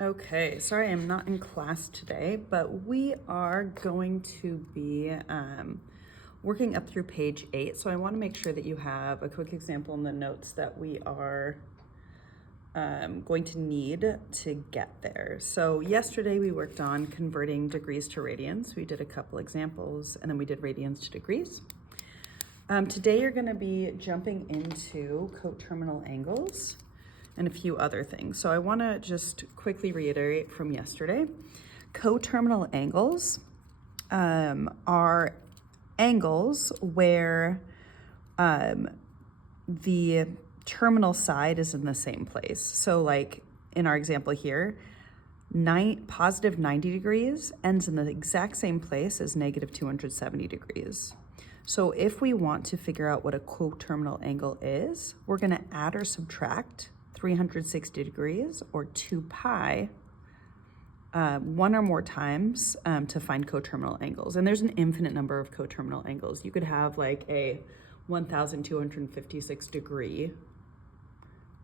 Okay, sorry I'm not in class today, but we are going to be working up through page 8. So I want to make sure that you have a quick example in the notes that we are going to need to get there. So yesterday we worked on converting degrees to radians. We did a couple examples and then we did radians to degrees. Today you're going to be jumping into coterminal angles and a few other things. So I want to just quickly reiterate from yesterday. Coterminal angles are angles where the terminal side is in the same place. So like in our example here, positive 90 degrees ends in the exact same place as negative 270 degrees. So if we want to figure out what a coterminal angle is, we're going to add or subtract 360 degrees or 2 pi one or more times to find coterminal angles. And there's an infinite number of coterminal angles. You could have like a 1,256 degree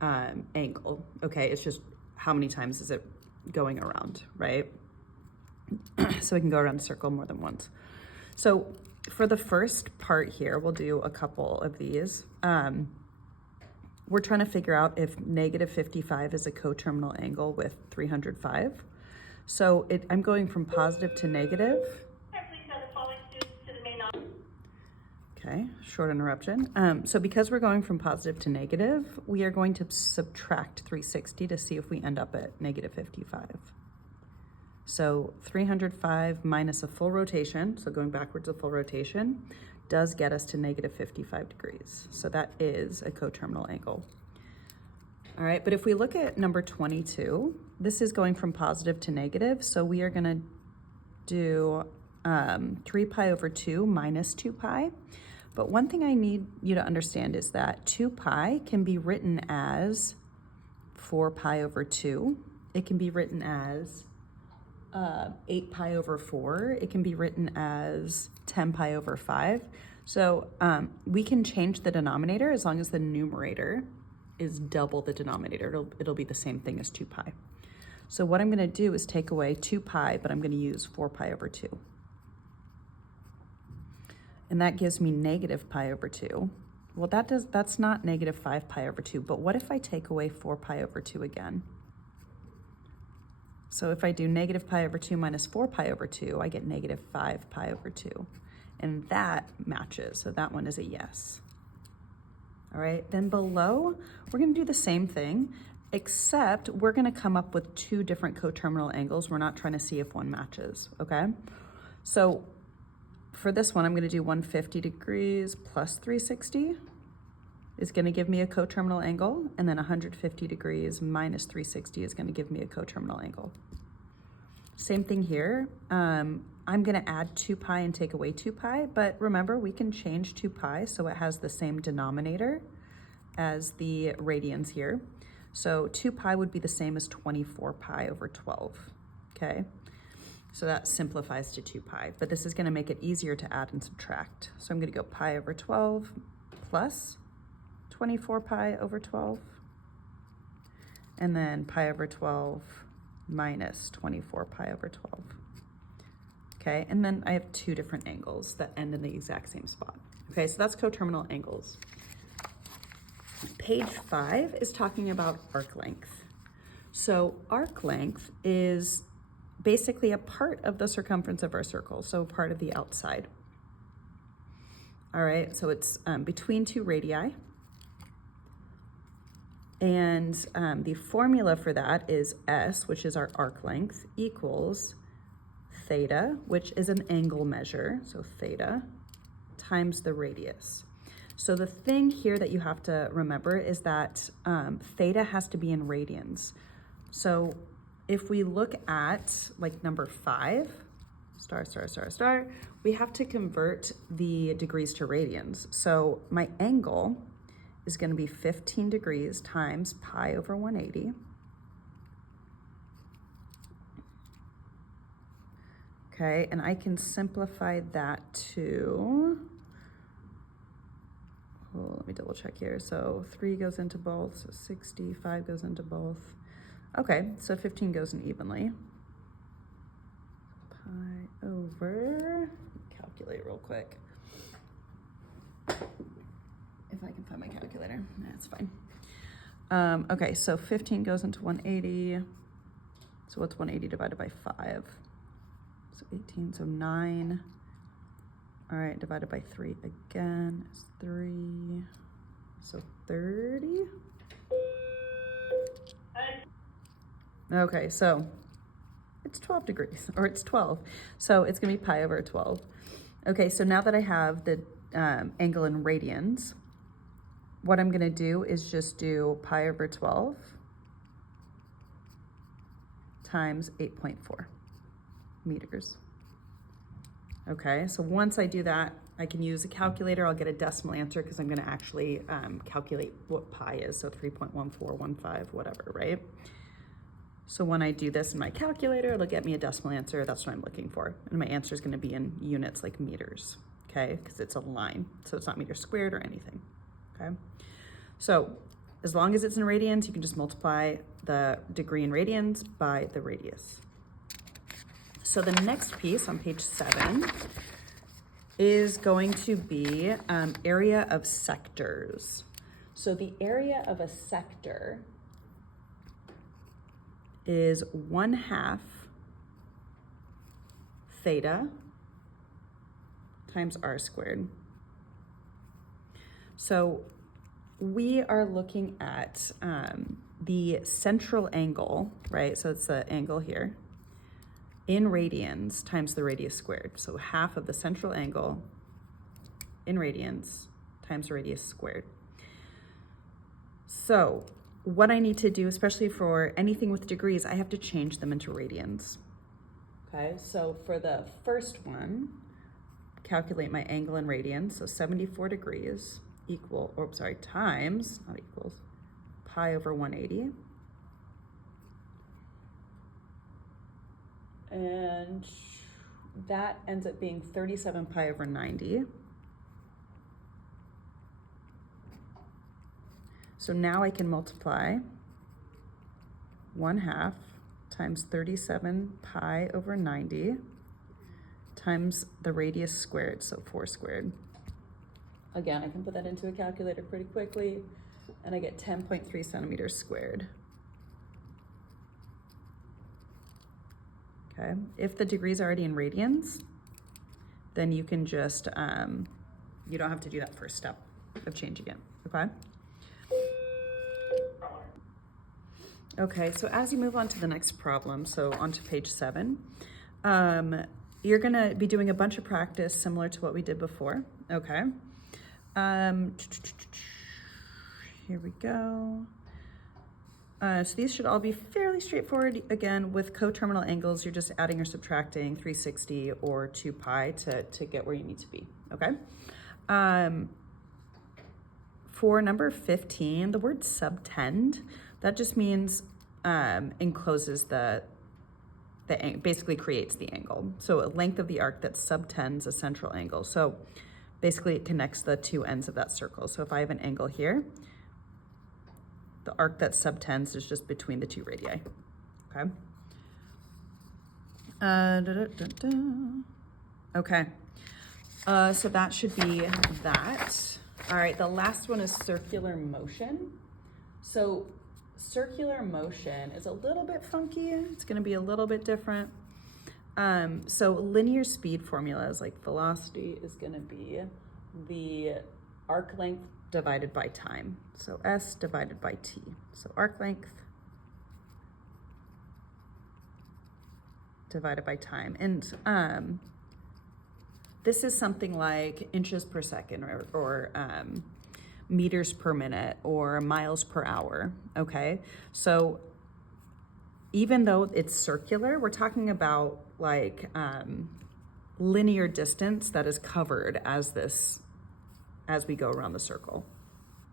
angle. Okay, it's just how many times is it going around, right? So we can go around the circle more than once. So for the first part here, we'll do a couple of these. We're trying to figure out if negative 55 is a coterminal angle with 305. So I'm going from positive to negative. Okay, short interruption. So because we're going from positive to negative, we are going to subtract 360 to see if we end up at negative 55. So 305 minus a full rotation, so going backwards a full rotation, does get us to negative 55 degrees. So that is a coterminal angle. All right, but if we look at number 22, this is going from positive to negative, so we are gonna do 3 pi over 2 minus 2 pi. But one thing I need you to understand is that 2 pi can be written as 4 pi over 2. It can be written as 8 pi over 4. It can be written as 10 pi over 5. So we can change the denominator as long as the numerator is double the denominator. It'll be the same thing as 2 pi. So what I'm going to do is take away 2 pi, but I'm going to use 4 pi over 2. And that gives me negative pi over 2. Well, that's not negative 5 pi over 2, but what if I take away 4 pi over 2 again? So if I do negative pi over 2 minus 4 pi over 2, I get negative 5 pi over 2. And that matches, so that one is a yes. All right, then below, we're gonna do the same thing, except we're gonna come up with 2 different coterminal angles. We're not trying to see if one matches, okay? So for this one, I'm gonna do 150 degrees plus 360 is gonna give me a coterminal angle, and then 150 degrees minus 360 is gonna give me a coterminal angle. Same thing here. I'm gonna add 2 pi and take away 2 pi, but remember, we can change 2 pi so it has the same denominator as the radians here. So 2 pi would be the same as 24 pi over 12, okay? So that simplifies to 2 pi, but this is gonna make it easier to add and subtract. So I'm gonna go pi over 12 plus 24 pi over 12, and then pi over 12 minus 24 pi over 12. Okay, and then I have 2 different angles that end in the exact same spot. Okay, so that's coterminal angles. Page 5 is talking about arc length. So arc length is basically a part of the circumference of our circle, so part of the outside. All right, so it's between 2 radii. And the formula for that is S, which is our arc length, equals theta, which is an angle measure, so theta, times the radius. So the thing here that you have to remember is that theta has to be in radians. So if we look at like number 5, star, star, star, star, we have to convert the degrees to radians. So my angle is going to be 15 degrees times pi over 180. Okay, and I can simplify that to, let me double check here. So 3 goes into both, so 65 goes into both. Okay, so 15 goes in evenly. Pi over, calculate real quick. If I can find my calculator, that's fine. Okay, so 15 goes into 180. So what's 180 divided by 5? So 18, so 9. All right, divided by 3 again is 3. So 30. Okay, so it's 12 degrees, or it's 12. So it's gonna be pi over 12. Okay, so now that I have the angle in radians, what I'm gonna do is just do pi over 12 times 8.4 meters. Okay, so once I do that, I can use a calculator. I'll get a decimal answer because I'm gonna actually calculate what pi is, so 3.1415, whatever, right? So when I do this in my calculator, it'll get me a decimal answer. That's what I'm looking for. And my answer is gonna be in units like meters, okay? Because it's a line, so it's not meters squared or anything, okay? So as long as it's in radians, you can just multiply the degree in radians by the radius. So the next piece on page 7 is going to be area of sectors. So the area of a sector is 1/2 theta times r squared. So we are looking at the central angle, right? So it's the angle here in radians times the radius squared. So half of the central angle in radians times the radius squared. So what I need to do, especially for anything with degrees, I have to change them into radians. Okay, so for the first one, calculate my angle in radians. So 74 degrees equal, or sorry, times, not equals, pi over 180. And that ends up being 37 pi over 90. So now I can multiply 1/2 times 37 pi over 90 times the radius squared, so 4 squared. Again, I can put that into a calculator pretty quickly, and I get 10.3 centimeters squared. Okay, if the degree is already in radians, then you can just, you don't have to do that first step of changing it, okay? Okay, so as you move on to the next problem, so onto page 7, you're gonna be doing a bunch of practice similar to what we did before, okay? Here we go. So these should all be fairly straightforward. Again, with coterminal angles, you're just adding or subtracting 360 or 2 pi to get where you need to be, okay? For number 15, the word subtend, that just means encloses basically creates the angle. So a length of the arc that subtends a central angle. So basically it connects the two ends of that circle. So if I have an angle here, the arc that subtends is just between the two radii, okay? Okay, so that should be that. All right, the last one is circular motion. So circular motion is a little bit funky. It's gonna be a little bit different. So linear speed formula is like velocity is gonna be the arc length divided by time. So S divided by T. So arc length divided by time. And this is something like inches per second or meters per minute or miles per hour, okay? So even though it's circular, we're talking about like linear distance that is covered as we go around the circle.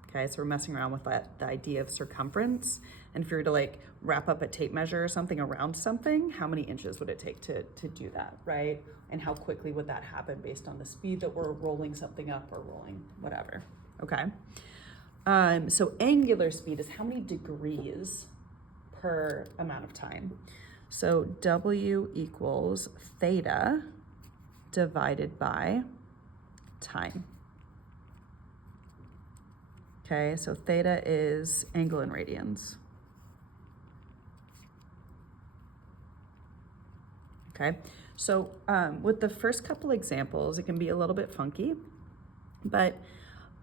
Okay, so we're messing around with the idea of circumference. And if you were to like wrap up a tape measure or something around something, how many inches would it take to do that, right? And how quickly would that happen based on the speed that we're rolling something up or rolling whatever, okay? So angular speed is how many degrees per amount of time. So W equals theta divided by time. Okay, so theta is angle in radians. Okay, so with the first couple examples, it can be a little bit funky, but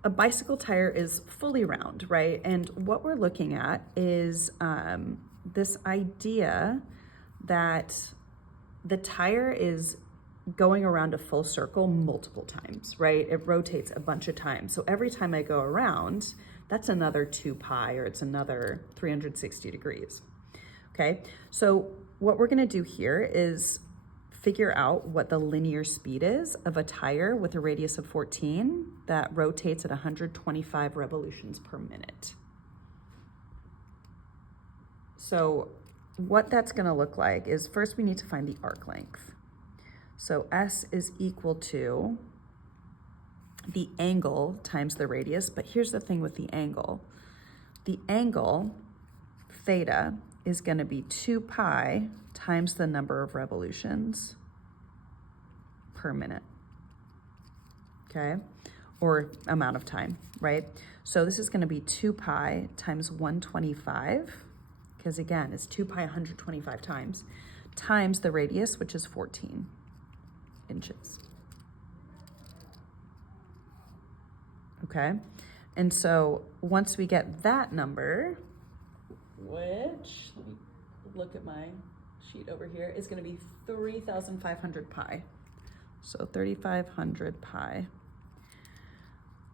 a bicycle tire is fully round, right? And what we're looking at is this idea that the tire is going around a full circle multiple times, right? It rotates a bunch of times. So every time I go around, that's another 2 pi, or it's another 360 degrees. Okay, so what we're gonna do here is figure out what the linear speed is of a tire with a radius of 14 that rotates at 125 revolutions per minute. So what that's gonna look like is, first we need to find the arc length. So S is equal to the angle times the radius, but here's the thing with the angle. The angle, theta, is gonna be 2 pi times the number of revolutions per minute, okay? Or amount of time, right? So this is gonna be 2 pi times 125, because again, it's 2 pi 125 times, times the radius, which is 14 inches. Okay, and so once we get that number, which, let me look at my sheet over here, is gonna be 3,500 pi. So 3,500 pi.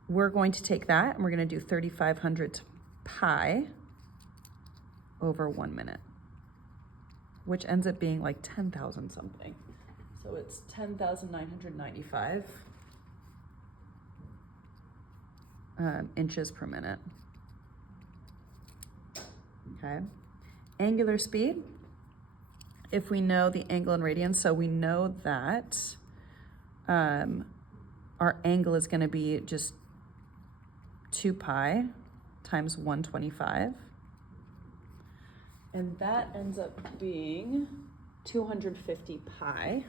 We're going to take that and we're gonna do 3,500 pi over 1 minute, which ends up being like 10,000 something. So it's 10,995 inches per minute. Okay. Angular speed, if we know the angle in radians, so we know that our angle is going to be just 2 pi times 125. And that ends up being 250 pi.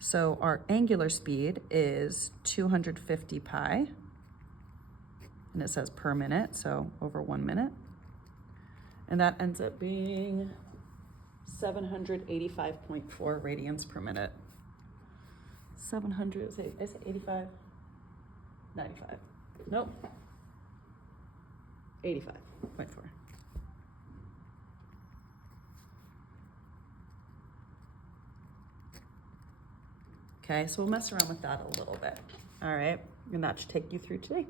So our angular speed is 250 pi, and it says per minute, so over 1 minute. And that ends up being 785.4 radians per minute. 700, is it 85? 95, nope. 85.4. Okay, so we'll mess around with that a little bit. All right, and that should take you through today.